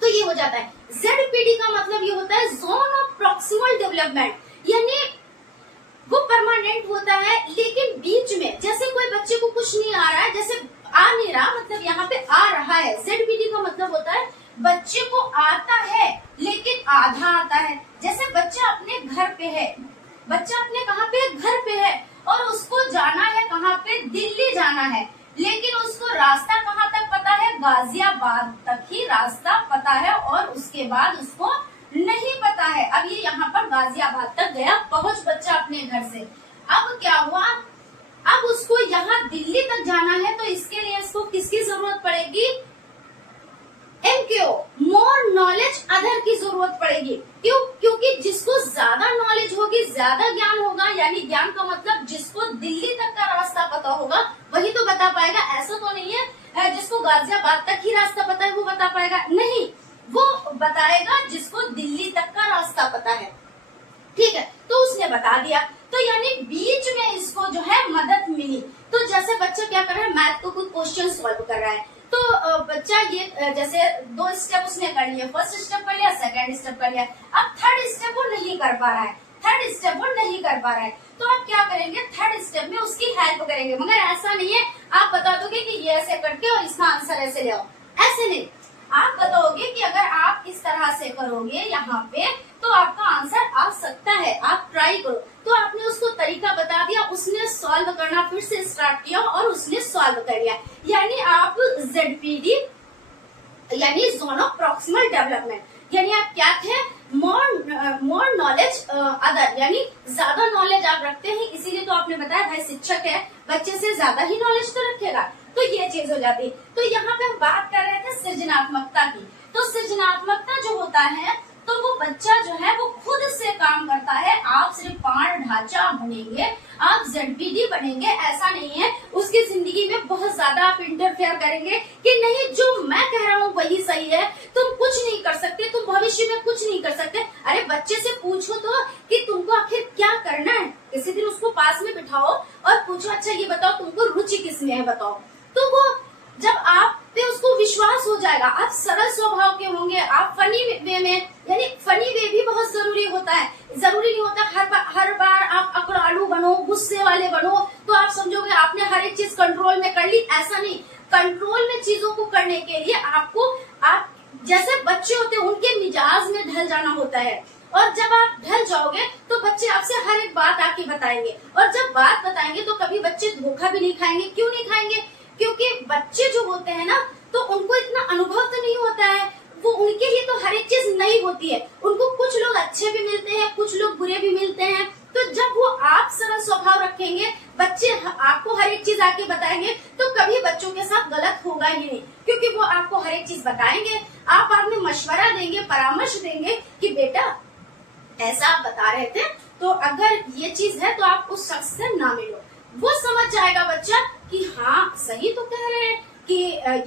तो ये हो जाता है। ZPD का मतलब ये होता है जोन ऑफ प्रॉक्सिमल डेवलपमेंट, यानी वो परमानेंट होता है लेकिन बीच में, जैसे कोई बच्चे को कुछ नहीं आ रहा है, जैसे आ नहीं रहा मतलब यहाँ पे आ रहा है। ZPD का मतलब होता है बच्चे को आता है लेकिन आधा आता है। जैसे बच्चा अपने घर पे है, बच्चा अपने कहाँ पे, घर पे है, और उसको जाना है कहाँ पे, दिल्ली जाना है, लेकिन उसको रास्ता कहाँ तक पता है, गाजियाबाद तक ही रास्ता पता है और उसके बाद उसको नहीं पता है। अब ये यहाँ पर गाजियाबाद तक गया, पहुंच बच्चा अपने घर से। अब क्या हुआ, अब उसको यहाँ दिल्ली तक जाना है तो इसके लिए इसको किसकी जरूरत पड़ेगी, MKO, मोर नॉलेज अदर की जरूरत पड़ेगी। क्यों, क्योंकि जिसको ज्यादा नॉलेज होगी, ज्यादा ज्ञान होगा, यानी ज्ञान का मतलब जिसको दिल्ली तक का रास्ता पता होगा वही तो बता पाएगा। ऐसा तो नहीं है जिसको गाजियाबाद तक ही रास्ता पता है वो बता पाएगा, नहीं, वो बताएगा जिसको दिल्ली तक का रास्ता पता है, ठीक है। तो उसने बता दिया, तो यानी बीच में इसको जो है मदद मिली। तो जैसे बच्चा क्या कर रहा है, मैथ को कोई क्वेश्चन सॉल्व कर रहा है, तो बच्चा ये जैसे 2 स्टेप उसने कर लिए, फर्स्ट स्टेप कर लिया, सेकंड स्टेप कर लिया, अब थर्ड स्टेप वो नहीं कर पा रहा है, थर्ड स्टेप वो नहीं कर पा रहा है, तो आप क्या करेंगे, थर्ड स्टेप में उसकी हेल्प करेंगे। मगर ऐसा नहीं है आप बता दोगे कि ये ऐसे करके और इसका आंसर ऐसे ले आओ, ऐसे नहीं। आप बताओगे कि अगर आप इस तरह से करोगे यहाँ पे तो आपका आंसर आ सकता है, आप ट्राई करो। तो आपने उसको तरीका बता दिया, उसने सॉल्व करना फिर से स्टार्ट किया और उसने सॉल्व कर लिया। यानी आप ZPD यानी जोन ऑफ प्रॉक्सिमल डेवलपमेंट, यानी आप क्या थे, मोर नॉलेज अदर, यानी ज्यादा नॉलेज आप रखते हैं, इसीलिए तो आपने बताया भाई शिक्षक है, बच्चे से ज्यादा ही नॉलेज तो रखेगा, तो ये चीज हो जाती। तो यहाँ पे हम बात कर रहे थे सृजनात्मकता की। तो सृजनात्मकता जो होता है तो वो बच्चा जो है वो खुद से काम करता है, आप सिर्फ पहाड़ ढांचा बनेंगे, आप ZPD बनेंगे, ऐसा नहीं है। उसकी जिंदगी में बहुत ज्यादा आप इंटरफेयर करेंगे कि नहीं जो मैं कह रहा हूँ वही सही है, तुम कुछ नहीं कर सकते, तुम भविष्य में कुछ नहीं कर सकते। अरे बच्चे से पूछो तो कि तुमको आखिर क्या करना है, किसी दिन उसको पास में बिठाओ और पूछो अच्छा ये बताओ तुमको रुचि किसमें है बताओ, तो वो जब आप पे उसको विश्वास हो जाएगा, आप सरल स्वभाव के होंगे, आप फनी वे में, यानी फनी वे भी बहुत जरूरी होता है। जरूरी नहीं होता हर बार आप अकड़ालू बनो, गुस्से वाले बनो, तो आप आप समझोगे आपने हर एक चीज कंट्रोल में कर ली, ऐसा नहीं। कंट्रोल में चीजों को करने के लिए आपको, आप जैसे बच्चे होते हैं उनके मिजाज में ढल जाना होता है, और जब आप ढल जाओगे तो बच्चे आपसे हर एक बात आके बताएंगे, और जब बात बताएंगे तो कभी बच्चे धोखा भी नहीं खाएंगे। क्यों नहीं खाएंगे? क्योंकि बच्चे जो होते हैं ना, तो उनको इतना अनुभव तो नहीं होता है, वो उनके लिए तो हर एक चीज नई होती है। उनको कुछ लोग अच्छे भी मिलते हैं, कुछ लोग बुरे भी मिलते हैं। तो जब वो आप सरल स्वभाव रखेंगे, बच्चे आपको हर एक चीज आके बताएंगे, तो कभी बच्चों के साथ गलत होगा ही नहीं, क्योंकि वो आपको हर एक चीज बताएंगे। आप बाद में मशवरा देंगे, परामर्श देंगे कि बेटा ऐसा आप बता रहे थे, तो अगर ये चीज है तो आप उस शख्स से ना मिलो। वो समझ जाएगा बच्चा कि हाँ सही तो कह रहे हैं कि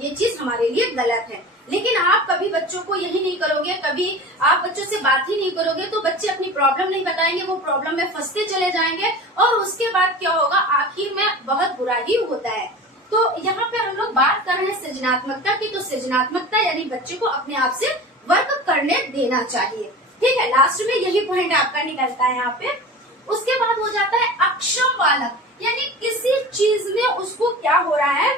ये चीज हमारे लिए गलत है। लेकिन आप कभी बच्चों को यही नहीं करोगे, कभी आप बच्चों से बात ही नहीं करोगे, तो बच्चे अपनी प्रॉब्लम नहीं बताएंगे, वो प्रॉब्लम में फंसते चले जाएंगे, और उसके बाद क्या होगा, आखिर में बहुत बुरा ही होता है। तो यहाँ पे हम लोग बात कर रहे हैं सृजनात्मकता की। तो सृजनात्मकता यानी बच्चे को अपने आप से वर्क करने देना चाहिए। ठीक है, लास्ट में यही पॉइंट आपका निकलता है यहाँ पे। उसके बाद हो जाता है अक्षम बालक, यानी किसी चीज में उसको क्या हो रहा है,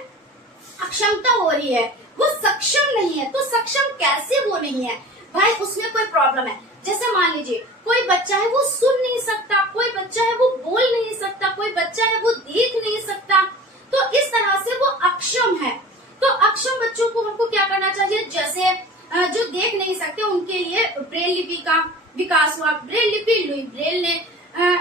अक्षमता हो रही है, वो सक्षम नहीं है। तो सक्षम कैसे वो नहीं है भाई, उसमें कोई प्रॉब्लम है। जैसे मान लीजिए कोई बच्चा है वो सुन नहीं सकता, कोई बच्चा है वो बोल नहीं सकता, कोई बच्चा है वो देख नहीं सकता, तो इस तरह से वो अक्षम है। तो अक्षम बच्चों को हमको क्या करना चाहिए, जैसे जो देख नहीं सकते उनके लिए ब्रेल लिपि का विकास हुआ। ब्रेल लिपि लुई ब्रेल ने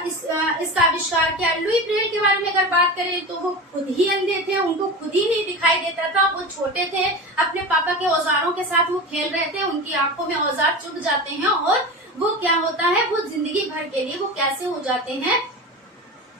इसका आविष्कार किया। लुई ब्रेल के बारे में अगर बात करें तो वो खुद ही अंधे थे, उनको खुद ही नहीं दिखाई देता था। वो छोटे थे, अपने पापा के औजारों के साथ वो खेल रहे थे, उनकी आंखों में औजार चुभ जाते हैं, और वो क्या होता है, वो जिंदगी भर के लिए वो कैसे हो जाते हैं,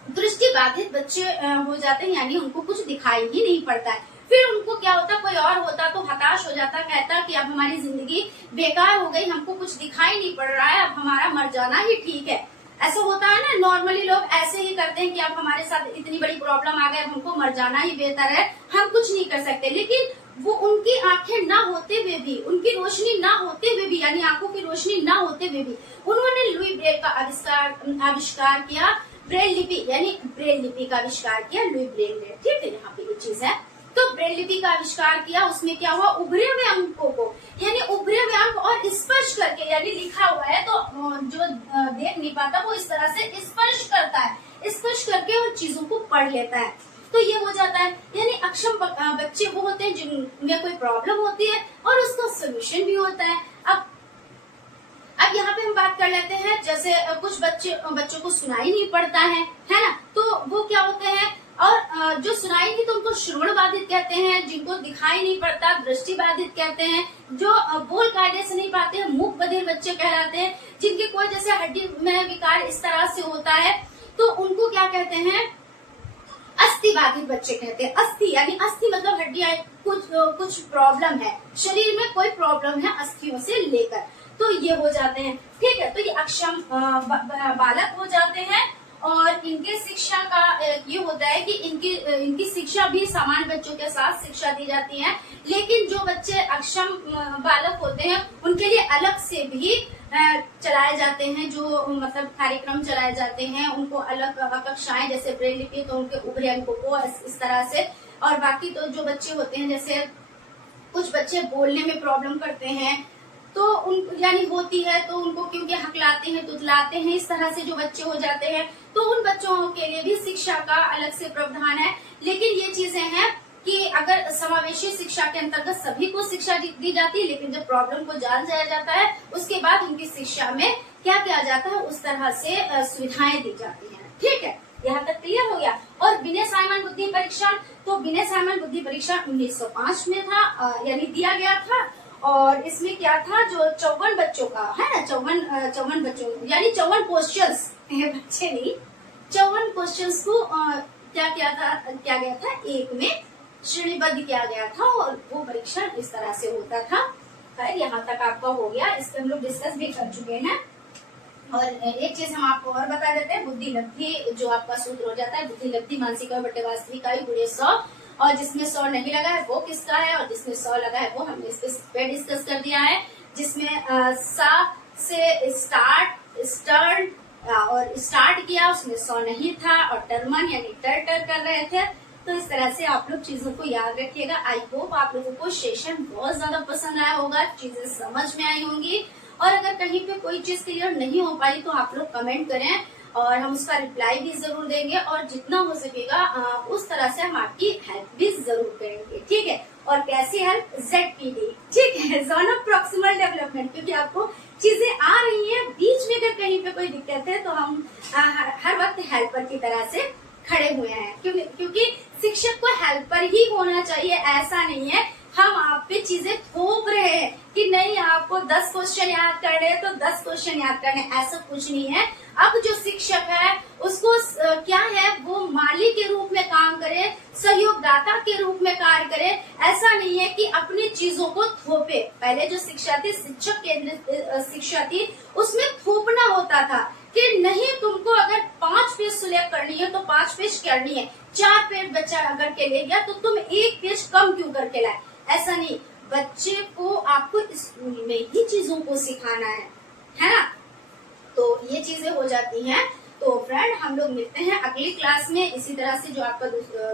दृष्टि बाधित बच्चे हो जाते हैं, यानी उनको कुछ दिखाई ही नहीं पड़ता है। फिर उनको क्या होता, कोई और होता तो हताश हो जाता, कहता कि अब हमारी जिंदगी बेकार हो गई, हमको कुछ दिखाई नहीं पड़ रहा है, अब हमारा मर जाना ही ठीक है। ऐसा होता है ना, नॉर्मली लोग ऐसे ही करते हैं कि अब हमारे साथ इतनी बड़ी प्रॉब्लम आ गई, अब हमको मर जाना ही बेहतर है, हम कुछ नहीं कर सकते। लेकिन वो उनकी आंखें ना होते हुए भी, उनकी रोशनी ना होते हुए भी, यानी आंखों की रोशनी ना होते हुए भी उन्होंने लुई ब्रेल का आविष्कार किया। ब्रेल लिपि यानी ब्रेल लिपि का आविष्कार किया लुई ब्रेल ने। ठीक है, यहाँ पे ये चीज है। तो ब्रेल लिपि का आविष्कार किया, उसमें क्या हुआ, उभरे हुए अंकों को, यानी उभरे हुए अंक और स्पर्श करके, यानी लिखा हुआ है तो जो देख नहीं पाता वो इस तरह से स्पर्श करता है, स्पर्श करके और चीजों को पढ़ लेता है। तो ये हो जाता है। यानी अक्षम बच्चे वो होते हैं जिनमें कोई प्रॉब्लम होती है और उसका सोल्यूशन भी होता है। अब यहाँ पे हम बात कर लेते हैं, जैसे कुछ बच्चों को सुनाई नहीं पड़ता है ना, तो वो क्या होते हैं, और जो सुनाई नहीं तो उनको श्रवण बाधित कहते हैं, जिनको दिखाई नहीं पड़ता दृष्टि बाधित कहते हैं, जो बोल कायदे से नहीं पाते हैं मूक बधिर बच्चे कहलाते हैं, जिनके कोई जैसे हड्डी में विकार इस तरह से होता है तो उनको क्या कहते हैं, अस्थि बाधित बच्चे कहते हैं। अस्थि यानी अस्थि मतलब हड्डियां, कुछ प्रॉब्लम है शरीर में, कोई प्रॉब्लम है अस्थियों से लेकर, तो ये हो जाते हैं। ठीक है, तो ये अक्षम बालक हो जाते हैं। और इनके शिक्षा का ये होता है कि इनकी शिक्षा भी सामान्य बच्चों के साथ शिक्षा दी जाती है। लेकिन जो बच्चे अक्षम बालक होते हैं उनके लिए अलग से भी चलाए जाते हैं, जो मतलब कार्यक्रम चलाए जाते हैं, उनको अलग कक्षाएं, जैसे ब्रेल लिपि तो उनके उभरे अंकों को इस तरह से। और बाकी तो जो बच्चे होते हैं, जैसे कुछ बच्चे बोलने में प्रॉब्लम करते हैं तो उन यानी होती है, तो उनको क्योंकि हकलाते हैं तुतलाते हैं, इस तरह से जो बच्चे हो जाते हैं, तो उन बच्चों के लिए भी शिक्षा का अलग से प्रावधान है। लेकिन ये चीजें हैं कि अगर समावेशी शिक्षा के अंतर्गत सभी को शिक्षा दी जाती है, लेकिन जब प्रॉब्लम को जान जाया जाता है उसके बाद उनकी शिक्षा में क्या किया जाता है, उस तरह से सुविधाएं दी जाती है। ठीक है, यहाँ तक क्लियर हो गया। और बिने साइमन बुद्धि परीक्षण, तो बिने साइमन बुद्धि परीक्षण 1905 में था, यानी दिया गया था। और इसमें क्या था, जो 54 बच्चों का है ना, 54 बच्चों यानी 54 क्वेश्चंस, बच्चे नहीं, 54 क्वेश्चंस को क्या गया था, एक में श्रेणीबद्ध किया गया था, और वो परीक्षण इस तरह से होता था। खैर यहाँ तक आपका हो गया, इस पर हम लोग डिस्कस भी कर चुके हैं। और एक चीज हम आपको और बता देते हैं, बुद्धि लब्धि जो आपका सूत्र हो जाता है, बुद्धि लब्धि मानसिक बटे वास्तविक आयु गुणे 100, और जिसमें 100 नहीं लगा है वो किसका है, और जिसमें 100 लगा है वो हमने इस पे डिस्कस कर दिया है। जिसमें सा से स्टार्ट, स्टर्न और स्टार्ट किया, उसमें सौ नहीं था और टर्मन यानी टर कर रहे थे। तो इस तरह से आप लोग चीजों को याद रखिएगा। आई होप आप लोगों को सेशन बहुत ज्यादा पसंद आया होगा, चीजें समझ में आई होंगी। और अगर कहीं पे कोई चीज क्लियर नहीं हो पाई तो आप लोग कमेंट करें और हम उसका रिप्लाई भी जरूर देंगे, और जितना हो सकेगा उस तरह से हम आपकी हेल्प भी जरूर करेंगे, ठीक है। और कैसी हेल्प? ZPD, ठीक है, जोन ऑफ प्रॉक्सिमल डेवलपमेंट, क्योंकि आपको चीजें आ रही हैं, बीच में अगर कहीं पे कोई दिक्कत है तो हम हर वक्त हेल्पर की तरह से खड़े हुए हैं, क्योंकि शिक्षक को हेल्पर ही होना चाहिए। ऐसा नहीं है हम आप पे चीजें थोप रहे हैं कि नहीं आपको 10 क्वेश्चन याद करने तो 10 क्वेश्चन याद करने, ऐसा कुछ नहीं है। अब जो शिक्षक है उसको क्या है, वो माली के रूप में काम करे, सहयोगदाता के रूप में कार्य करे। ऐसा नहीं है कि अपनी चीजों को थोपे। पहले जो शिक्षा थी, शिक्षक केंद्रित शिक्षा थी, उसमें थोपना होता था कि नहीं तुमको अगर 5 पेज सुलेख करनी है तो 5 पेज करनी है, 4 पेज बच्चा अगर के ले गया तो तुम 1 पेज कम क्यों करके लाए। ऐसा नहीं, बच्चे को आपको स्कूल में ही चीजों को सिखाना है ना। तो ये चीजें हो जाती हैं। तो फ्रेंड हम लोग मिलते हैं अगली क्लास में, इसी तरह से जो आपका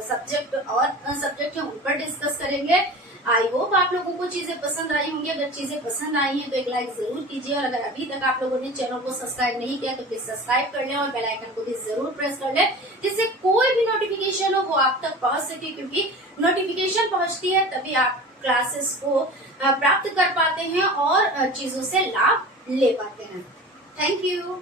सब्जेक्ट और सब्जेक्ट है उन पर डिस्कस करेंगे। आई होप आप लोगों को चीजें पसंद आई होंगी। अगर चीजें पसंद आई हैं तो एक लाइक जरूर कीजिए, और अगर अभी तक आप लोगों ने चैनल को सब्सक्राइब नहीं किया तो प्लीज सब्सक्राइब कर लें और बेल आइकन को भी जरूर प्रेस कर लें, जिससे कोई भी नोटिफिकेशन हो वो आप तक पहुंच सके, क्योंकि नोटिफिकेशन पहुंचती है तभी आप क्लासेस को प्राप्त कर पाते हैं और चीजों से लाभ ले पाते हैं। Thank you.